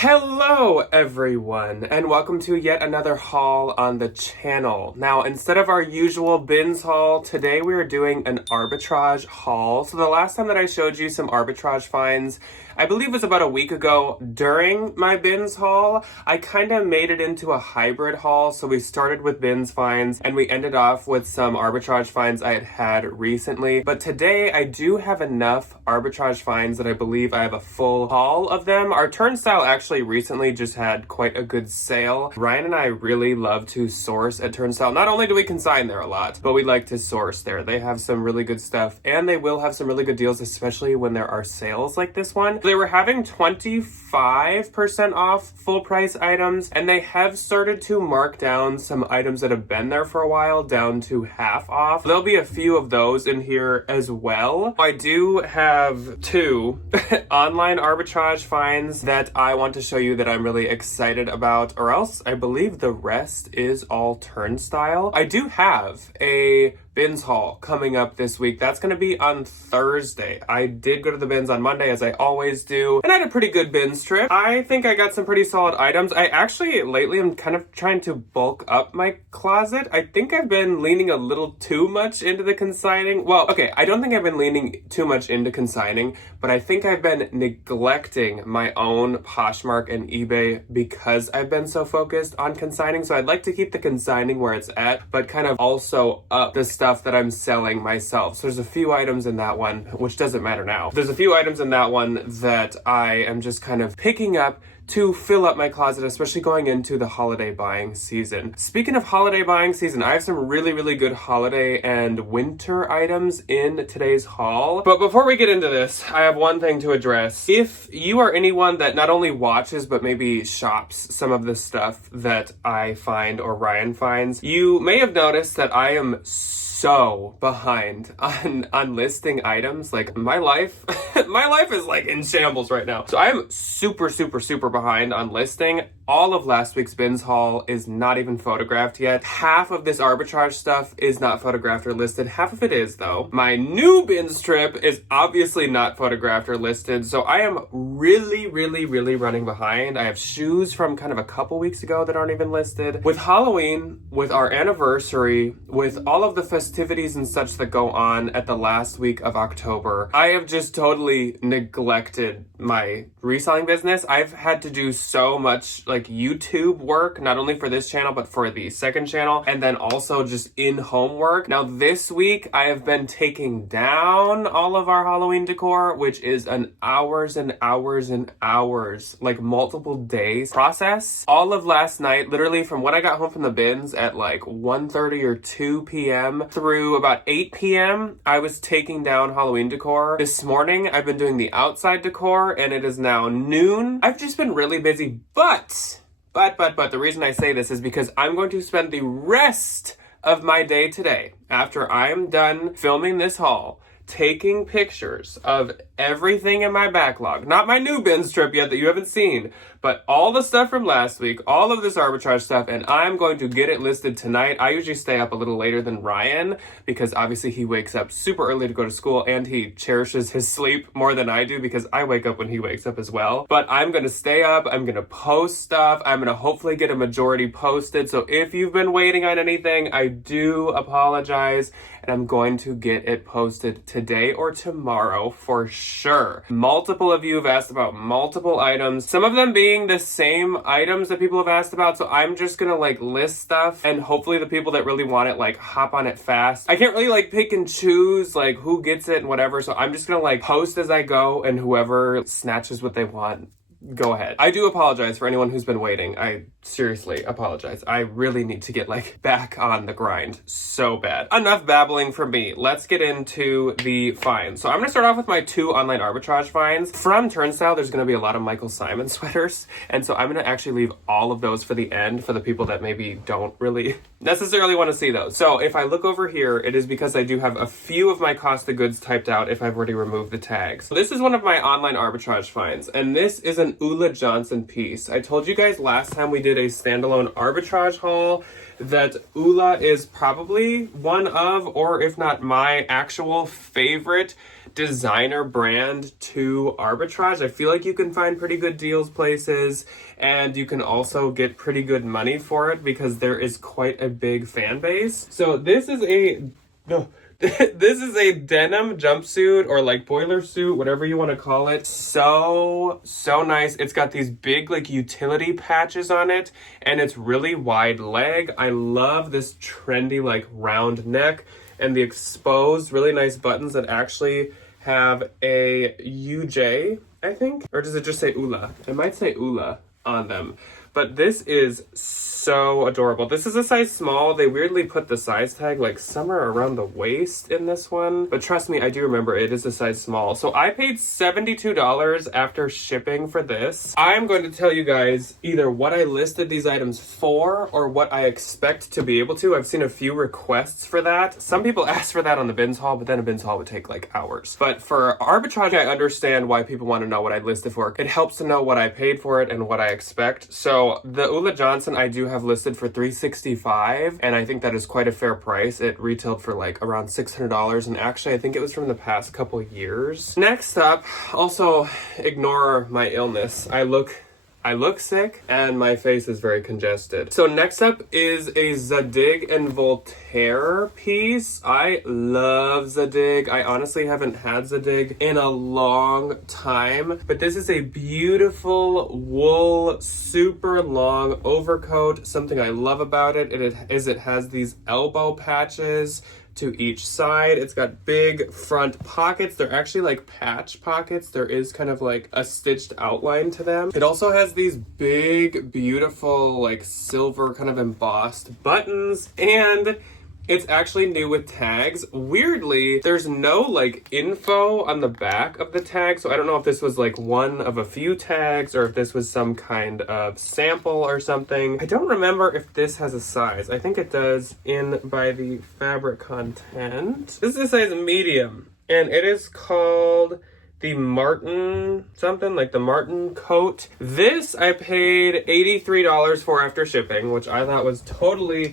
Hello everyone, and welcome to yet another haul on the channel. Now, instead of our usual bins haul, today we are doing an arbitrage haul. So the last time that I showed you some arbitrage finds, I believe was about a week ago during my bins haul. I kind of made it into a hybrid haul, so we started with bins finds and we ended off with some arbitrage finds I had recently. But today I do have enough arbitrage finds that I believe I have a full haul of them. Our Turnstyle actually recently just had quite a good sale. Ryan and I really love to source at Turnstyle. Not only do we consign there a lot, but we like to source there. They have some really good stuff and they will have some really good deals, especially when there are sales like this one. They were having 25% off full price items, and they have started to mark down some items that have been there for a while down to half off. There'll be a few of those in here as well. I do have two online arbitrage finds that I want to show you that I'm really excited about, or else I believe the rest is all Turnstyle. I do have a bins haul coming up this week. That's going to be on Thursday. I did go to the bins on Monday, as I always do, and I had a pretty good bins trip. I think I got some pretty solid items. I actually, lately, I'm kind of trying to bulk up my closet. I think I've been leaning a little too much into the consigning. Well, okay, I don't think I've been leaning too much into consigning, but I think I've been neglecting my own Poshmark and eBay because I've been so focused on consigning. So I'd like to keep the consigning where it's at, but kind of also up the stuff that I'm selling myself. So there's a few items in that one, which doesn't matter now. There's a few items in that one that I am just kind of picking up to fill up my closet, especially going into the holiday buying season. Speaking of holiday buying season, I have some really good holiday and winter items in today's haul. But before we get into this, I have one thing to address. If you are anyone that not only watches, but maybe shops some of the stuff that I find or Ryan finds, you may have noticed that I am so behind on listing items. Like my life is like in shambles right now. So I am super behind on listing. All of last week's bins haul is not even photographed yet. Half of this arbitrage stuff is not photographed or listed. Half of it is though. My new bins trip is obviously not photographed or listed. So I am really running behind. I have shoes from kind of a couple weeks ago that aren't even listed. With Halloween, with our anniversary, with all of the festivities and such that go on at the last week of October, I have just totally neglected my reselling business. I've had to do so much like YouTube work, not only for this channel, but for the second channel, and then also just in-home work. Now this week, I have been taking down all of our Halloween decor, which is an hours and hours, like multiple days process. All of last night, literally from when I got home from the bins at like 1:30 or 2 p.m. through about 8 p.m., I was taking down Halloween decor. This morning, I've been doing the outside decor, and it is now noon. I've just been really busy, but the reason I say this is because I'm going to spend the rest of my day today, after I'm done filming this haul, taking pictures of everything in my backlog. Not my new bins trip yet that you haven't seen, but all the stuff from last week, all of this arbitrage stuff, and I'm going to get it listed tonight. I usually stay up a little later than Ryan because obviously he wakes up super early to go to school and he cherishes his sleep more than I do because I wake up when he wakes up as well. But I'm going to stay up. I'm going to post stuff. I'm going to hopefully get a majority posted. So if you've been waiting on anything, I do apologize, and I'm going to get it posted today or tomorrow for sure. Multiple of you have asked about multiple items, some of them being the same items that people have asked about. So I'm just gonna like list stuff, and hopefully the people that really want it like hop on it fast. I can't really like pick and choose like who gets it and whatever. So I'm just gonna like post as I go, and whoever snatches what they want, go ahead. I do apologize for anyone who's been waiting. I seriously apologize. I really need to get like back on the grind so bad. Enough babbling from me. Let's get into the finds. So I'm gonna start off with my two online arbitrage finds. From Turnstyle, there's gonna be a lot of Michael Simon sweaters. And so I'm gonna actually leave all of those for the end for the people that maybe don't really necessarily want to see those. So if I look over here, it is because I do have a few of my cost of goods typed out if I've already removed the tags. So this is one of my online arbitrage finds, and this is an Ula Johnson piece. I told you guys last time we did a standalone arbitrage haul that Ula is probably one of, or if not my actual favorite designer brand to Arbitrage. I feel like you can find pretty good deals places, and you can also get pretty good money for it because there is quite a big fan base. So this is a this is a denim jumpsuit or like boiler suit, whatever you want to call it. So nice. It's got these big like utility patches on it, and it's really wide leg. I love this trendy like round neck and the exposed really nice buttons that actually have a UJ, I think, or does it just say Ula? It might say Ula on them. But this is so adorable. This is a size small. They weirdly put the size tag like somewhere around the waist in this one. But trust me, I do remember it is a size small. So I paid $72 after shipping for this. I'm going to tell you guys either what I listed these items for or what I expect to be able to. I've seen a few requests for that. Some people ask for that on the bins haul, but then a bins haul would take like hours. But for Arbitrage, I understand why people want to know what I listed for. It helps to know what I paid for it and what I expect. So the Ula Johnson I do have listed for $365, and I think that is quite a fair price. It retailed for like around $600, and actually I think it was from the past couple years. Next up, also ignore my illness. I look sick and my face is very congested. So next up is a Zadig and Voltaire piece. I love Zadig. I honestly haven't had Zadig in a long time, but this is a beautiful wool, super long overcoat. Something I love about it is it has these elbow patches to each side. It's got big front pockets. They're actually like patch pockets. There is kind of like a stitched outline to them. It also has these big, beautiful, like silver kind of embossed buttons, and it's actually new with tags. Weirdly, there's no like info on the back of the tag, so I don't know if this was like one of a few tags or if this was some kind of sample or something. I don't remember if this has a size. I think it does in by the fabric content. This is a size medium, and it is called the Martin something, like the Martin coat. This I paid $83 for after shipping, which I thought was totally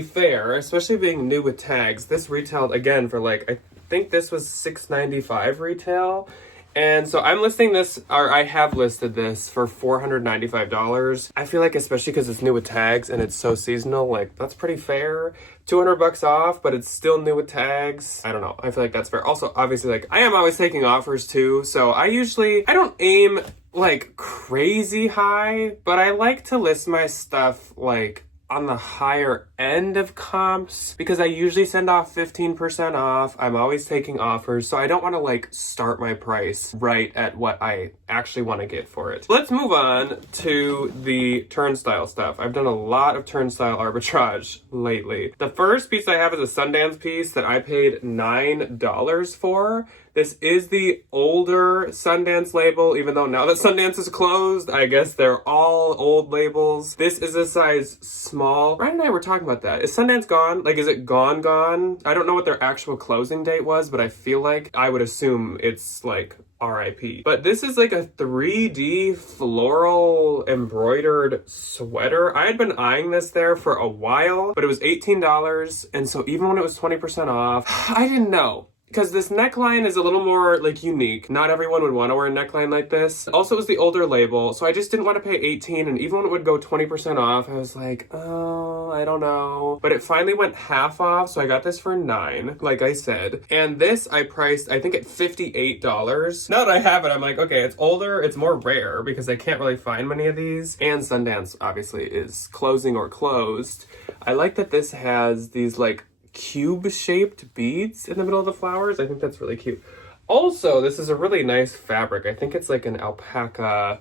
fair, especially being new with tags. This retailed again for like, I think this was $695 retail. And so I'm listing this, or I have listed this for $495. I feel like, especially because it's new with tags and it's so seasonal, like that's pretty fair. $200 off, but it's still new with tags. I don't know. I feel like that's fair. Also, obviously, like I am always taking offers too. So I don't aim like crazy high, but I like to list my stuff like on the higher end of comps because I usually send off 15% off. I'm always taking offers, so I don't want to like start my price right at what I actually want to get for it. Let's move on to the Turnstyle stuff. I've done a lot of Turnstyle arbitrage lately. The first piece I have is a Sundance piece that I paid $9 for. This is the older Sundance label, even though now that Sundance is closed, I guess they're all old labels. This is a size small. Ryan and I were talking about that. Is Sundance gone? Like, is it gone? I don't know what their actual closing date was, but I feel like I would assume it's like RIP. But this is like a 3D floral embroidered sweater. I had been eyeing this there for a while, but it was $18. And so even when it was 20% off, I didn't know. Because this neckline is a little more like unique. Not everyone would want to wear a neckline like this. Also, it was the older label, so I just didn't want to pay $18, and even when it would go 20% off, I was like, oh, I don't know. But it finally went half off, so I got this for $9, like I said. And this I priced, I think, at $58. Now that I have it, I'm like, okay, it's older, it's more rare, because I can't really find many of these. And Sundance, obviously, is closing or closed. I like that this has these, like, cube-shaped beads in the middle of the flowers. I think that's really cute. Also, this is a really nice fabric. I think it's like an alpaca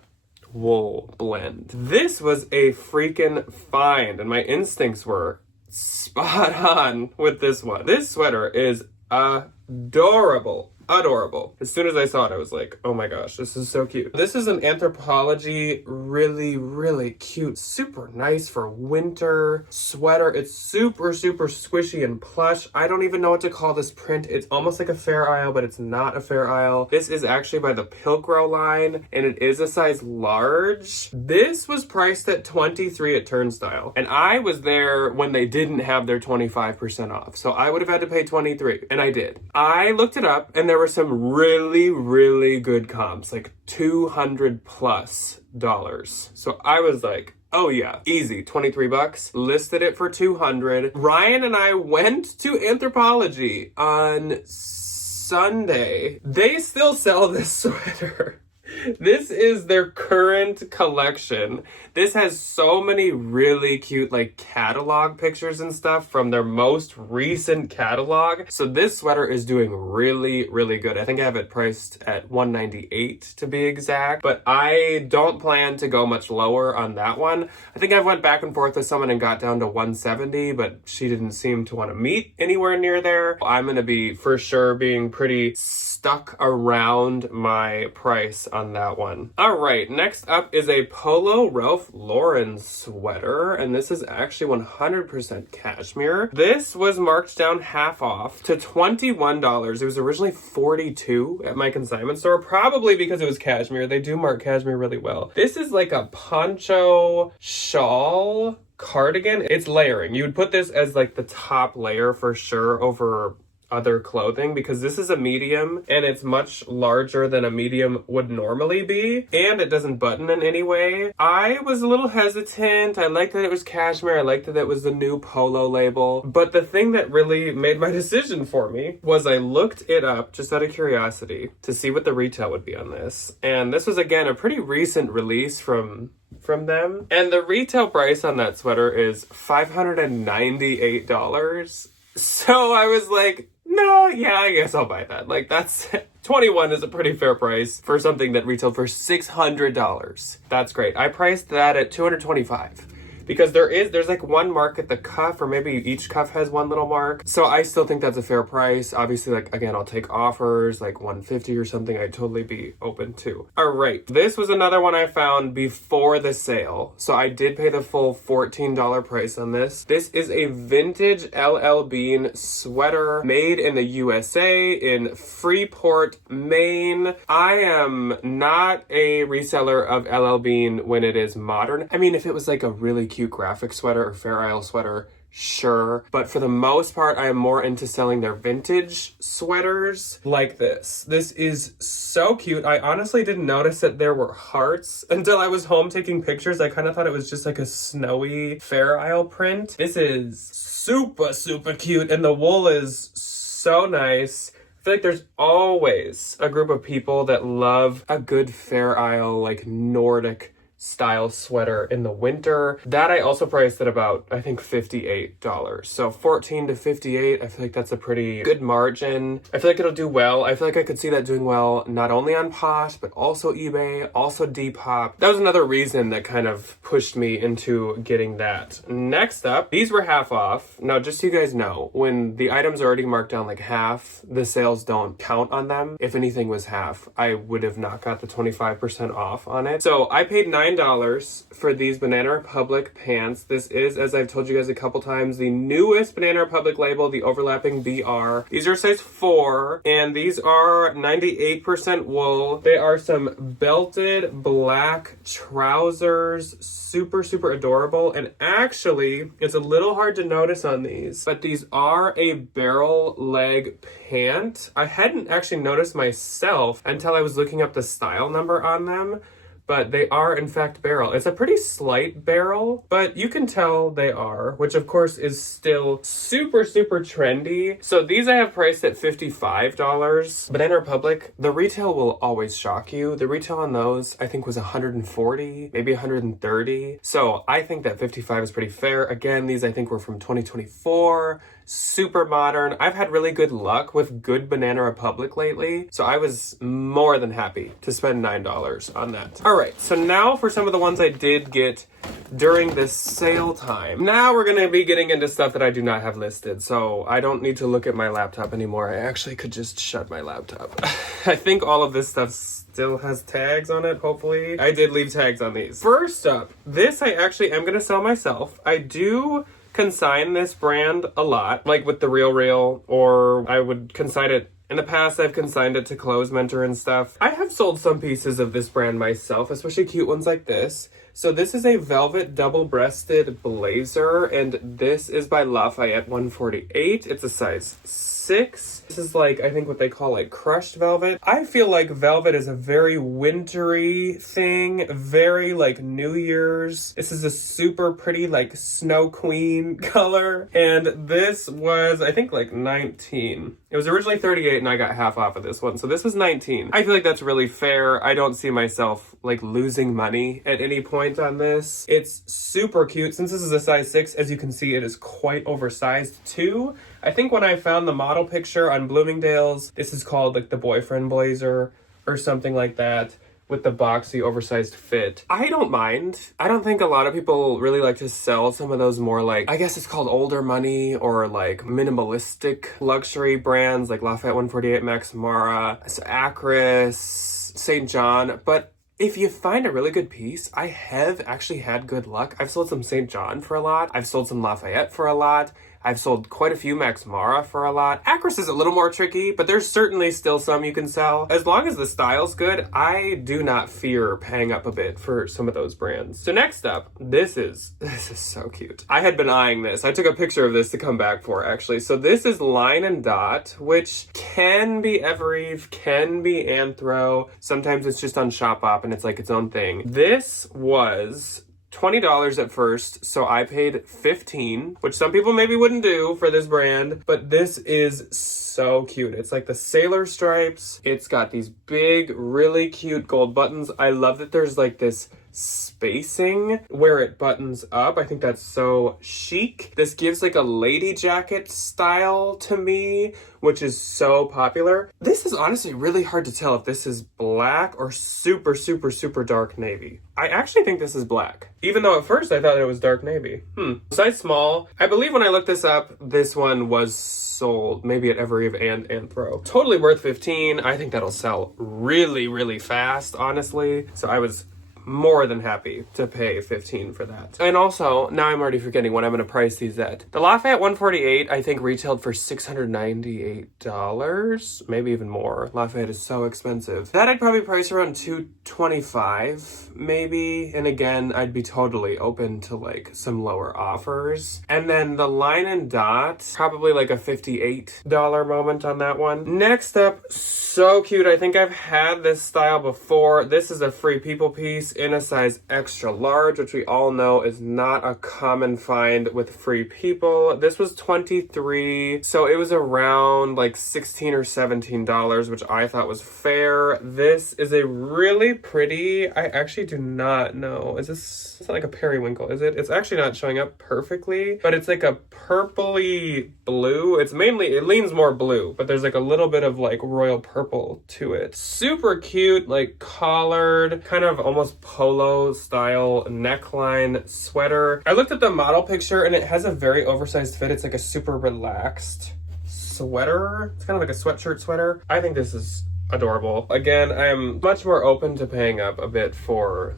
wool blend. This was a freaking find, and my instincts were spot on with this one. This sweater is adorable. As soon as I saw it, I was like, oh my gosh, this is so cute. This is an Anthropologie, really cute, super nice for winter sweater. It's super squishy and plush. I don't even know what to call this print. It's almost like a Fair Isle, but it's not a Fair Isle. This is actually by the Pilcrow line, and it is a size large. This was priced at $23 at Turnstyle, and I was there when they didn't have their 25% off, so I would have had to pay $23, and I did. I looked it up, and there there were some really, really good comps, like $200+. So I was like, oh yeah, easy, 23 bucks. Listed it for 200. Ryan and I went to Anthropologie on Sunday. They still sell this sweater. This is their current collection. This has so many really cute like catalog pictures and stuff from their most recent catalog. So this sweater is doing really, really good. I think I have it priced at $198 to be exact, but I don't plan to go much lower on that one. I think I went back and forth with someone and got down to $170, but she didn't seem to want to meet anywhere near there. I'm gonna be for sure being pretty stuck around my price on that one. All right, next up is a Polo Ralph Lauren sweater, and this is actually 100% cashmere. This was marked down half off to $21. It was originally $42 at my consignment store, probably because it was cashmere. They do mark cashmere really well. This is like a poncho shawl cardigan. It's layering. You would put this as like the top layer for sure over other clothing, because this is a medium and it's much larger than a medium would normally be, and it doesn't button in any way. I was a little hesitant. I liked that it was cashmere. I liked that it was the new Polo label. But the thing that really made my decision for me was I looked it up just out of curiosity to see what the retail would be on this. And this was, again, a pretty recent release from them. And the retail price on that sweater is $598. So I was like, no, yeah, I guess I'll buy that. Like, that's $21 is a pretty fair price for something that retailed for $600. That's great. I priced that at $225. Because there's like one mark at the cuff, or maybe each cuff has one little mark. So I still think that's a fair price. Obviously, like, again, I'll take offers, like $150 or something. I'd totally be open to. All right, this was another one I found before the sale. So I did pay the full $14 price on this. This is a vintage LL Bean sweater made in the USA in Freeport, Maine. I am not a reseller of LL Bean when it is modern. I mean, if it was like a really cute graphic sweater or Fair Isle sweater, sure. But for the most part, I am more into selling their vintage sweaters like this. This is so cute. I honestly didn't notice that there were hearts until I was home taking pictures. I kind of thought it was just like a snowy Fair Isle print. This is super, super cute, and the wool is so nice. I feel like there's always a group of people that love a good Fair Isle, like Nordic style sweater in the winter. That I also priced at about, I think, $58. So $14 to $58, I feel like that's a pretty good margin. I feel like it'll do well. I feel like I could see that doing well not only on Posh, but also eBay, also Depop. That was another reason that kind of pushed me into getting that. Next up, these were half off. Now, just so you guys know, when the items are already marked down like half, the sales don't count on them. If anything was half, I would have not got the 25% off on it. So I paid $9 for these Banana Republic pants. This is, as I've told you guys a couple times, the newest Banana Republic label, the overlapping BR. These are size 4, and these are 98% wool. They are some belted black trousers, super, super adorable. And actually, it's a little hard to notice on these, but these are a barrel leg pant. I hadn't actually noticed myself until I was looking up the style number on them, but they are in fact barrel. It's a pretty slight barrel, but you can tell they are, which of course is still super, super trendy. So these I have priced at $55. Banana Republic, the retail will always shock you. The retail on those, I think, was $140, maybe $130. So I think that $55 is pretty fair. Again, these I think were from 2024. Super modern. I've had really good luck with good Banana Republic lately, so I was more than happy to spend $9 on that. All right, so now for some of the ones I did get during this sale time. Now we're gonna be getting into stuff that I do not have listed, so I don't need to look at my laptop anymore. I actually could just shut my laptop. I think all of this stuff still has tags on it, hopefully. I did leave tags on these. First up, this I actually am gonna sell myself. I do consign this brand a lot, like with the Real, or I would consign it. In the past, I've consigned it to Clothes Mentor and stuff. I have sold some pieces of this brand myself, especially cute ones like this. So this is a velvet double-breasted blazer, and this is by Lafayette 148. It's a size 6. This is like, I think what they call like crushed velvet. I feel like velvet is a very wintry thing, very like New Year's. This is a super pretty like snow queen color, and this was, I think, like 19. It was originally 38 and I got half off of this one, so this was 19. I feel like that's really fair. I don't see myself like losing money at any point on this. It's super cute. Since this is a size 6, as you can see, it is quite oversized too. I think when I found the model picture on Bloomingdale's, this is called like the boyfriend blazer or something like that, with the boxy oversized fit. I don't mind. I don't think a lot of people really like to sell some of those more like, I guess it's called older money or like minimalistic luxury brands like Lafayette 148, Max Mara, Acris, St. John. But if you find a really good piece, I have actually had good luck. I've sold some St. John for a lot. I've sold some Lafayette for a lot. I've sold quite a few Max Mara for a lot. Acris is a little more tricky, but there's certainly still some you can sell. As long as the style's good, I do not fear paying up a bit for some of those brands. So next up, this is so cute. I had been eyeing this. I took a picture of this to come back for, actually. So this is Line and Dot, which can be Evereve, can be Anthro. Sometimes it's just on Shopbop and it's like its own thing. This was $20 at first, so I paid $15, which some people maybe wouldn't do for this brand, but this is so cute. It's like the sailor stripes. It's got these big, really cute gold buttons. I love that there's like this spacing where it buttons up. I think that's so chic. This gives like a lady jacket style to me, which is so popular. This is honestly really hard to tell if this is black or super, super, super dark navy. I actually think this is black, even though at first I thought it was dark navy. Size small. I believe when I looked this up, this one was sold maybe at Evereve and Anthro. Totally worth $15. I think that'll sell really, really fast, honestly. So I was more than happy to pay $15 for that. And also, now I'm already forgetting what I'm going to price these at. The Lafayette 148, I think, retailed for $698, maybe even more. Lafayette is so expensive. That I'd probably price around $225, maybe. And again, I'd be totally open to like some lower offers. And then the Line and Dot, probably like a $58 moment on that one. Next up, so cute. I think I've had this style before. This is a Free People piece in a size extra large, which we all know is not a common find with Free People. This was $23, so it was around like $16 or $17, which I thought was fair. This is a really pretty, I actually do not know, is this, it's not like a periwinkle, is it? It's actually not showing up perfectly, but it's like a purpley blue. It's mainly, it leans more blue, but there's like a little bit of like royal purple to it. Super cute, like collared, kind of almost polo style neckline sweater. I looked at the model picture and it has a very oversized fit. It's like a super relaxed sweater. It's kind of like a sweatshirt sweater. I think this is adorable. Again, I am much more open to paying up a bit for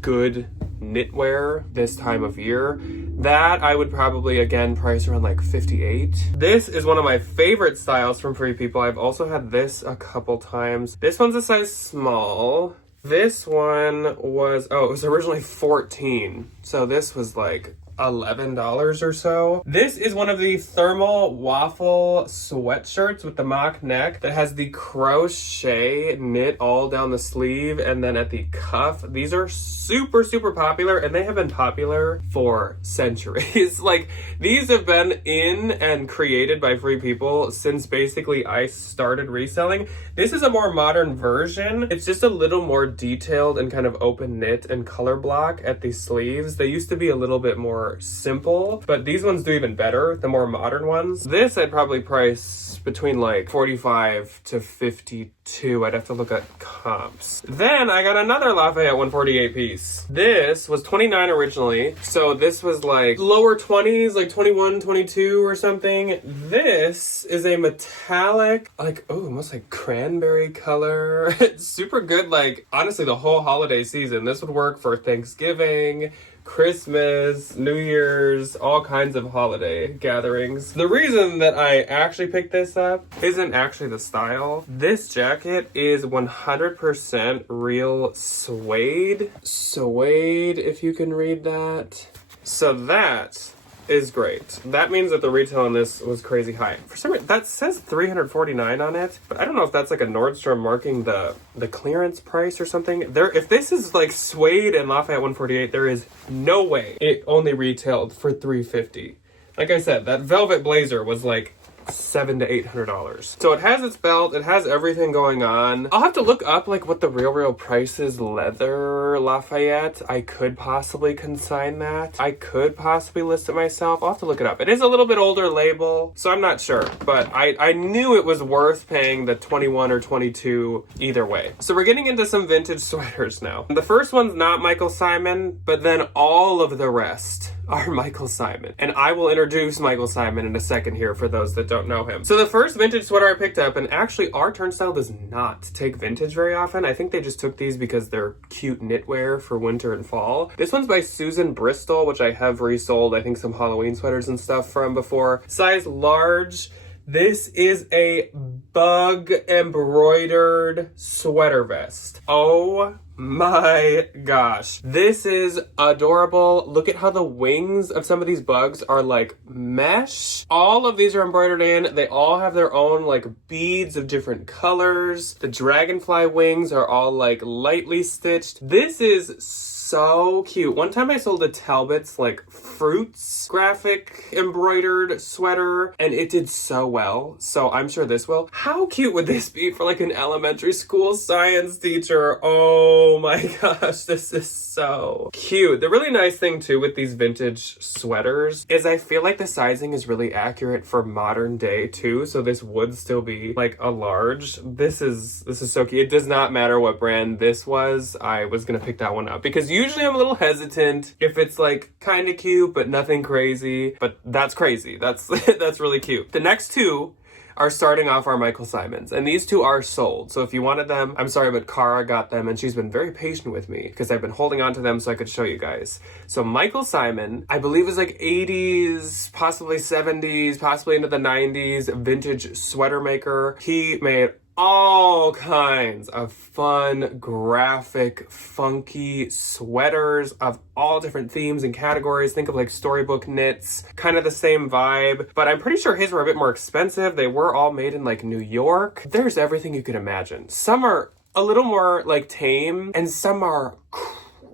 good knitwear this time of year. That I would probably again price around like $58. This is one of my favorite styles from Free People. I've also had this a couple times. This one's a size small. This one was, it was originally $14. So this was like $11 or so. This is one of the thermal waffle sweatshirts with the mock neck that has the crochet knit all down the sleeve and then at the cuff. These are super, super popular, and they have been popular for centuries. Like, these have been in and created by Free People since basically I started reselling. This is a more modern version. It's just a little more detailed and kind of open knit and color block at the sleeves. They used to be a little bit more simple, but these ones do even better, the more modern ones. This I'd probably price between like $45 to $52. I'd have to look at comps. Then I got another Lafayette 148 piece. This was $29 originally, so this was like lower 20s, like 21, 22 or something. This is a metallic, like, almost like cranberry color. It's super good, like, honestly, the whole holiday season. This would work for Thanksgiving, Christmas, New New Year's, all kinds of holiday gatherings. The reason that I actually picked this up isn't actually the style. This jacket is 100% real suede. Suede, if you can read that. So that is great. That means that the retail on this was crazy high. For some reason, that says $349 on it, but I don't know if that's like a Nordstrom marking the clearance price or something. If this is like suede and Lafayette 148, there is no way it only retailed for $350. Like I said, that velvet blazer was like $700 to $800. So it has its belt, it has everything going on. I'll have to look up like what the real price is. Leather Lafayette, I could possibly consign that. I could possibly list it myself. I'll have to look it up. It is a little bit older label, so I'm not sure, but I knew it was worth paying the 21 or 22 either way. So we're getting into some vintage sweaters now. The first one's not Michael Simon, but then all of the rest are Michael Simon. And I will introduce Michael Simon in a second here for those that don't know him. So the first vintage sweater I picked up, and actually our Turnstyle does not take vintage very often. I think they just took these because they're cute knitwear for winter and fall. This one's by Susan Bristol, which I have resold, I think, some Halloween sweaters and stuff from before. Size large. This is a bug embroidered sweater vest. Oh my gosh. This is adorable. Look at how the wings of some of these bugs are like mesh. All of these are embroidered in. They all have their own like beads of different colors. The dragonfly wings are all like lightly stitched. This is so cute. One time I sold a Talbot's like fruits graphic embroidered sweater and it did so well. So I'm sure this will. How cute would this be for like an elementary school science teacher? Oh my gosh, this is so cute. The really nice thing too with these vintage sweaters is I feel like the sizing is really accurate for modern day too. So this would still be like a large. This is so cute. It does not matter what brand this was. I was gonna pick that one up because usually I'm a little hesitant if it's like kind of cute but nothing crazy, but that's crazy. That's that's really cute. The next two are starting off our Michael Simons, and these two are sold. So if you wanted them, I'm sorry, but Cara got them and she's been very patient with me because I've been holding on to them so I could show you guys. So Michael Simon, I believe is like 80s, possibly 70s, possibly into the 90s vintage sweater maker. He made all kinds of fun, graphic, funky sweaters of all different themes and categories. Think of like storybook knits, kind of the same vibe, but I'm pretty sure his were a bit more expensive. They were all made in like New York. There's everything you could imagine. Some are a little more like tame and some are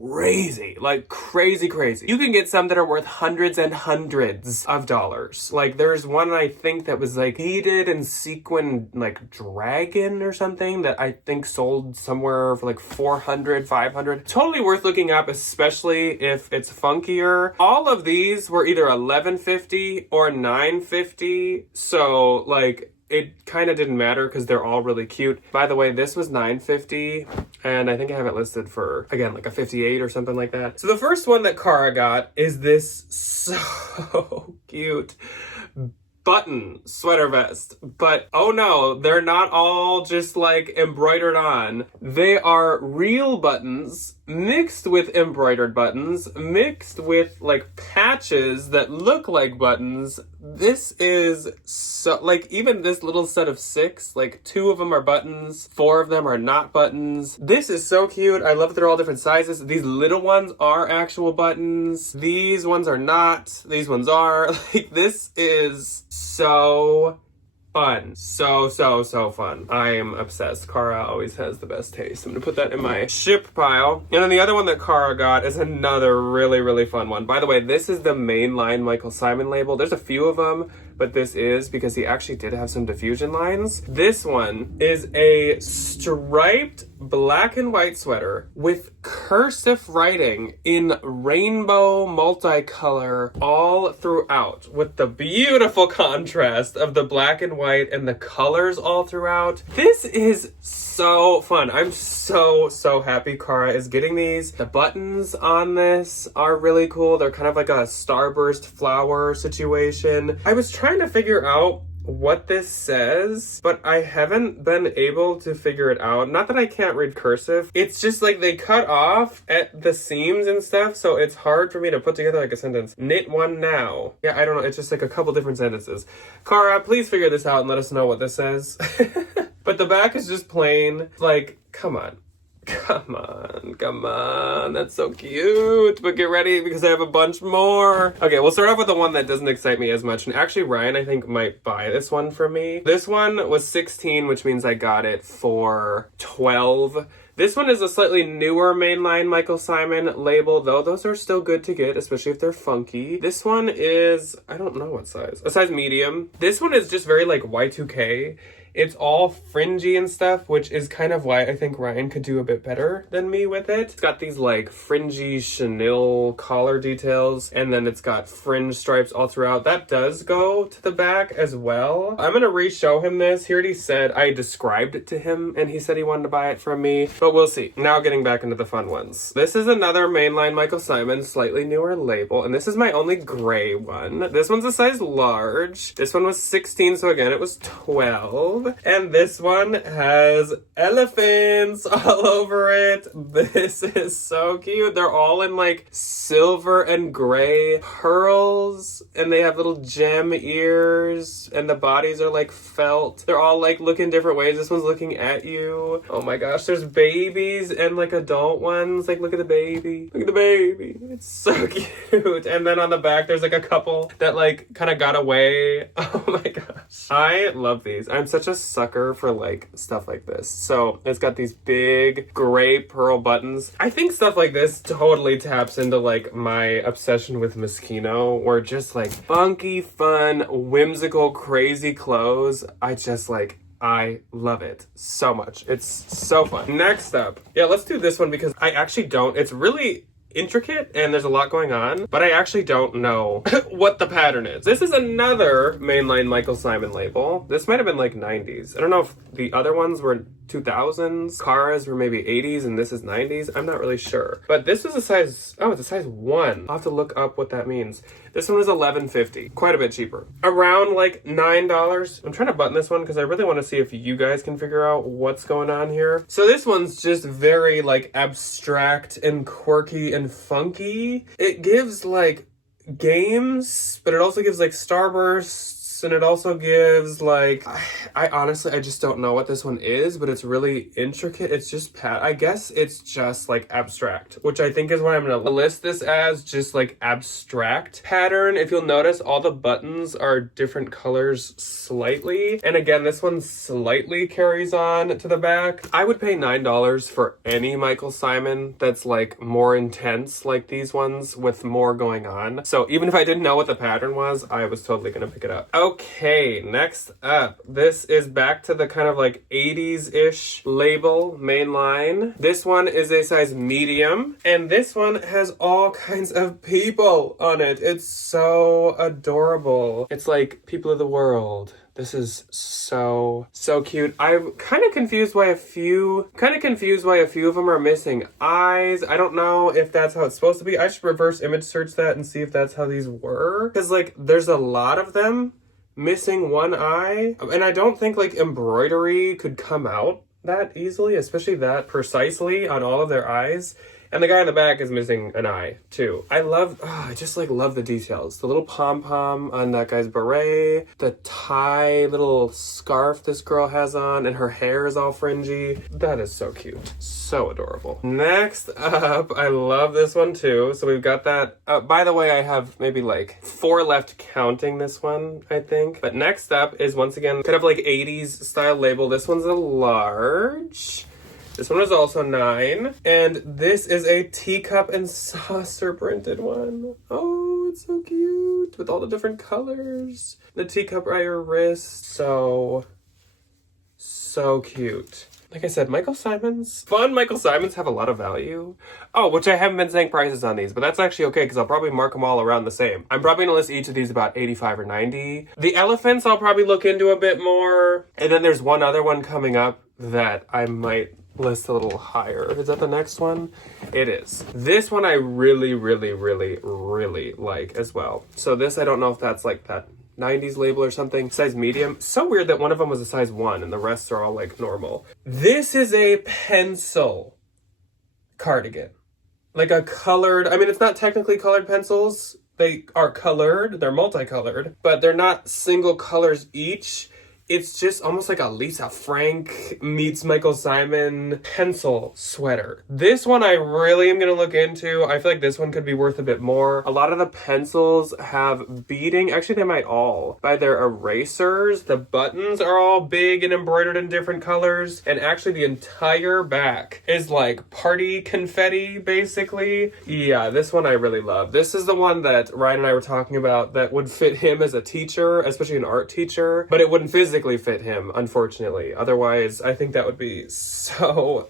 crazy, like crazy. You can get some that are worth hundreds and hundreds of dollars. Like there's one I think that was like beaded and sequin like dragon or something that I think sold somewhere for like 400, 500. Totally worth looking up, especially if it's funkier. All of these were either $11.50 or $9.50. So like it kind of didn't matter because they're all really cute. By the way, this was $9.50 and I think I have it listed for, again, like a 58 or something like that. So the first one that Cara got is this so cute button sweater vest. But oh no, they're not all just like embroidered on. They are real buttons mixed with embroidered buttons, mixed with like patches that look like buttons. This is so, like, even this little set of 6, like 2 of them are buttons, 4 of them are not buttons. This is so cute. I love that they're all different sizes. These little ones are actual buttons. These ones are not. These ones are. Like, this is so fun. So fun. I am obsessed. Cara always has the best taste. I'm gonna put that in my ship pile. And then the other one that Cara got is another really fun one. By the way, this is the mainline Michael Simon label. There's a few of them, but this is because he actually did have some diffusion lines. This one is a striped black and white sweater with cursive writing in rainbow multicolor all throughout, with the beautiful contrast of the black and white and the colors all throughout. This is so fun. I'm so happy Cara is getting these. The buttons on this are really cool. They're kind of like a starburst flower situation. I was trying to figure out what this says, but I haven't been able to figure it out. Not that I can't read cursive. It's just like they cut off at the seams and stuff, so it's hard for me to put together like a sentence. Knit one now. Yeah, I don't know. It's just like a couple different sentences. Cara, please figure this out and let us know what this says. But the back is just plain. Like, come on. Come on. That's so cute. But get ready because I have a bunch more. Okay, we'll start off with the one that doesn't excite me as much. And actually, Ryan, I think, might buy this one for me. This one was 16, which means I got it for 12. This one is a slightly newer mainline Michael Simon label, though those are still good to get, especially if they're funky. This one is, I don't know what size, a size medium. This one is just very like Y2K. It's all fringy and stuff, which is kind of why I think Ryan could do a bit better than me with it. It's got these like fringy chenille collar details, and then it's got fringe stripes all throughout. That does go to the back as well. I'm gonna re-show him this. He already said I described it to him, and he said he wanted to buy it from me, but we'll see. Now getting back into the fun ones. This is another mainline Michael Simon, slightly newer label, and this is my only gray one. This one's a size large. This one was 16, so again, it was 12. And this one has elephants all over it. This is so cute. They're all in like silver and gray pearls, and they have little gem ears, and the bodies are like felt. They're all like looking different ways. This one's looking at you. Oh my gosh, there's babies and like adult ones. Like, look at the baby. Look at the baby. It's so cute. And then on the back, there's like a couple that like kind of got away. Oh my gosh. I love these. I'm such a sucker for like stuff like this. So it's got these big gray pearl buttons. I think stuff like this totally taps into like my obsession with Moschino, or just like funky, fun, whimsical, crazy clothes. I love it so much. It's so fun. Next up, yeah, let's do this one because I actually don't. It's really intricate and there's a lot going on, but I actually don't know what the pattern is. This is another mainline Michael Simon label. This might have been like 90s. I don't know if the other ones were 2000s. Cara's were maybe 80s and this is 90s. I'm not really sure. But this was a size, oh, it's a size 1. I'll have to look up what that means. This one was $11.50, quite a bit cheaper. Around like $9. I'm trying to button this one because I really want to see if you guys can figure out what's going on here. So this one's just very like abstract and quirky and funky. It gives like games, but it also gives like starbursts, and it also gives like, I honestly, I just don't know what this one is, but it's really intricate. It's just, I guess it's just like abstract, which I think is what I'm going to list this as, just like abstract pattern. If you'll notice, all the buttons are different colors slightly. And again, this one slightly carries on to the back. I would pay $9 for any Michael Simon that's like more intense like these ones with more going on. So even if I didn't know what the pattern was, I was totally going to pick it up. Okay, next up, this is back to the kind of like 80s-ish label, mainline. This one is a size medium, and this one has all kinds of people on it. It's so adorable. It's like people of the world. This is so cute. I'm kind of confused why a few of them are missing eyes. I don't know if that's how it's supposed to be. I should reverse image search that and see if that's how these were. Because like there's a lot of them missing one eye, and I don't think like embroidery could come out that easily, especially that precisely on all of their eyes. And the guy in the back is missing an eye too. I just like love the details. The little pom-pom on that guy's beret, the tie little scarf this girl has on, and her hair is all fringy. That is so cute. So adorable. Next up, I love this one too. So we've got that. By the way, I have maybe like 4 left counting this one, I think. But next up is once again kind of like 80s style label. This one's a large. This one is also 9, and this is a teacup and saucer printed one. Oh, it's so cute with all the different colors. The teacup by your wrist, so cute. Like I said, Michael Simons have a lot of value. Oh, which I haven't been saying prices on these, but that's actually okay because I'll probably mark them all around the same. I'm probably gonna list each of these about 85 or 90. The elephants I'll probably look into a bit more, and then there's one other one coming up that I might list a little higher. Is that the next one? It is. This one I really like as well. So this, I don't know if that's like that 90s label or something, size medium. So weird that one of them was a size 1 and the rest are all like normal. This is a pencil cardigan. Like a colored, I mean, it's not technically colored pencils. They are colored, they're multicolored, but they're not single colors each. It's just almost like a Lisa Frank meets Michael Simon pencil sweater. This one I really am going to look into. I feel like this one could be worth a bit more. A lot of the pencils have beading. Actually, they might all. By their erasers, the buttons are all big and embroidered in different colors. And actually, the entire back is like party confetti, basically. Yeah, this one I really love. This is the one that Ryan and I were talking about that would fit him as a teacher, especially an art teacher, but it wouldn't physically fit him, unfortunately. Otherwise, I think that would be so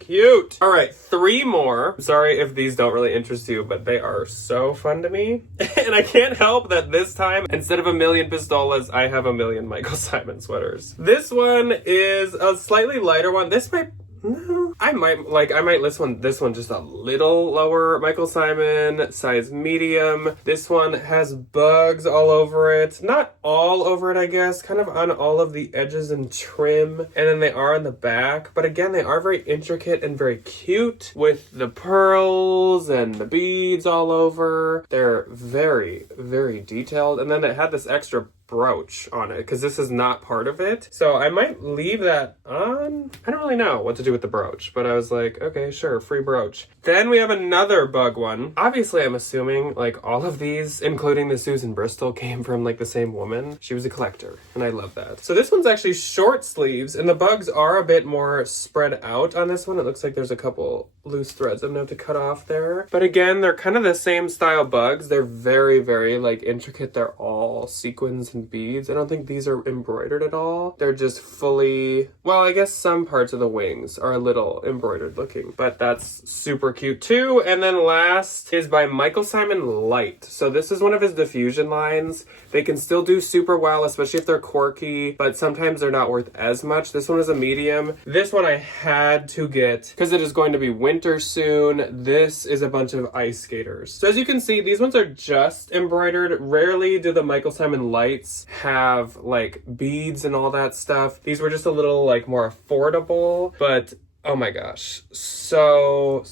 cute. All right, 3 more. Sorry if these don't really interest you, but they are so fun to me. And I can't help that this time, instead of a million pistolas, I have a million Michael Simon sweaters. This one is a slightly lighter one. This might... No, I might list this one just a little lower. Michael Simon, size medium. This one has bugs all over it. Not all over it, I guess. Kind of on all of the edges and trim. And then they are on the back. But again, they are very intricate and very cute with the pearls and the beads all over. They're very, very detailed. And then it had this extra brooch on it because this is not part of it, so I might leave that on. I don't really know what to do with the brooch, but I was like, okay, sure, free brooch. Then we have another bug one. Obviously, I'm assuming like all of these, including the Susan Bristol, came from like the same woman. She was a collector, and I love that. So this one's actually short sleeves, and the bugs are a bit more spread out on this one. It looks like there's a couple loose threads I'm gonna have to cut off there, but again, they're kind of the same style bugs. They're very, very like intricate. They're all sequins and beads. I don't think these are embroidered at all. They're just fully, well, I guess some parts of the wings are a little embroidered looking, but that's super cute too. And then last is by Michael Simon Light. So this is one of his diffusion lines. They can still do super well, especially if they're quirky, but sometimes they're not worth as much. This one is a medium. This one I had to get because it is going to be winter soon. This is a bunch of ice skaters. So as you can see, these ones are just embroidered. Rarely do the Michael Simon Lights have like beads and all that stuff. These were just a little like more affordable, but oh my gosh, so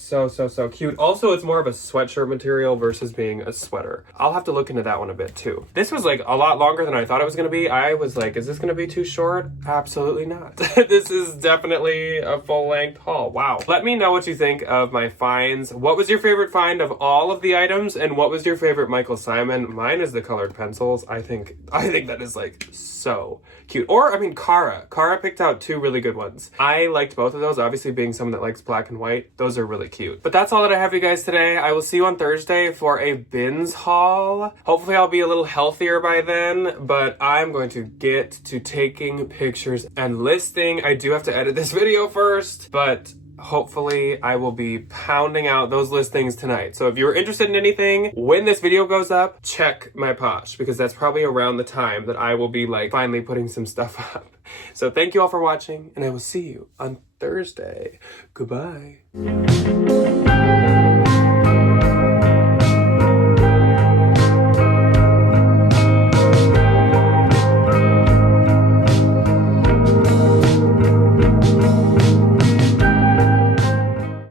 cute. Also, it's more of a sweatshirt material versus being a sweater. I'll have to look into that one a bit too. This was like a lot longer than I thought it was going to be. I was like, is this going to be too short? Absolutely not. This is definitely a full-length haul. Wow. Let me know what you think of my finds. What was your favorite find of all of the items, and what was your favorite Michael Simon? Mine is the colored pencils. I think that is like so cute. Or, I mean, Cara picked out 2 really good ones. I liked both of those, obviously being someone that likes black and white. Those are really cute. But that's all that I have for you guys today. I will see you on Thursday for a bins haul. Hopefully I'll be a little healthier by then, but I'm going to get to taking pictures and listing. I do have to edit this video first, but hopefully I will be pounding out those listings tonight. So if you're interested in anything, when this video goes up, check my Posh, because that's probably around the time that I will be like finally putting some stuff up. So thank you all for watching, and I will see you on Thursday. Goodbye.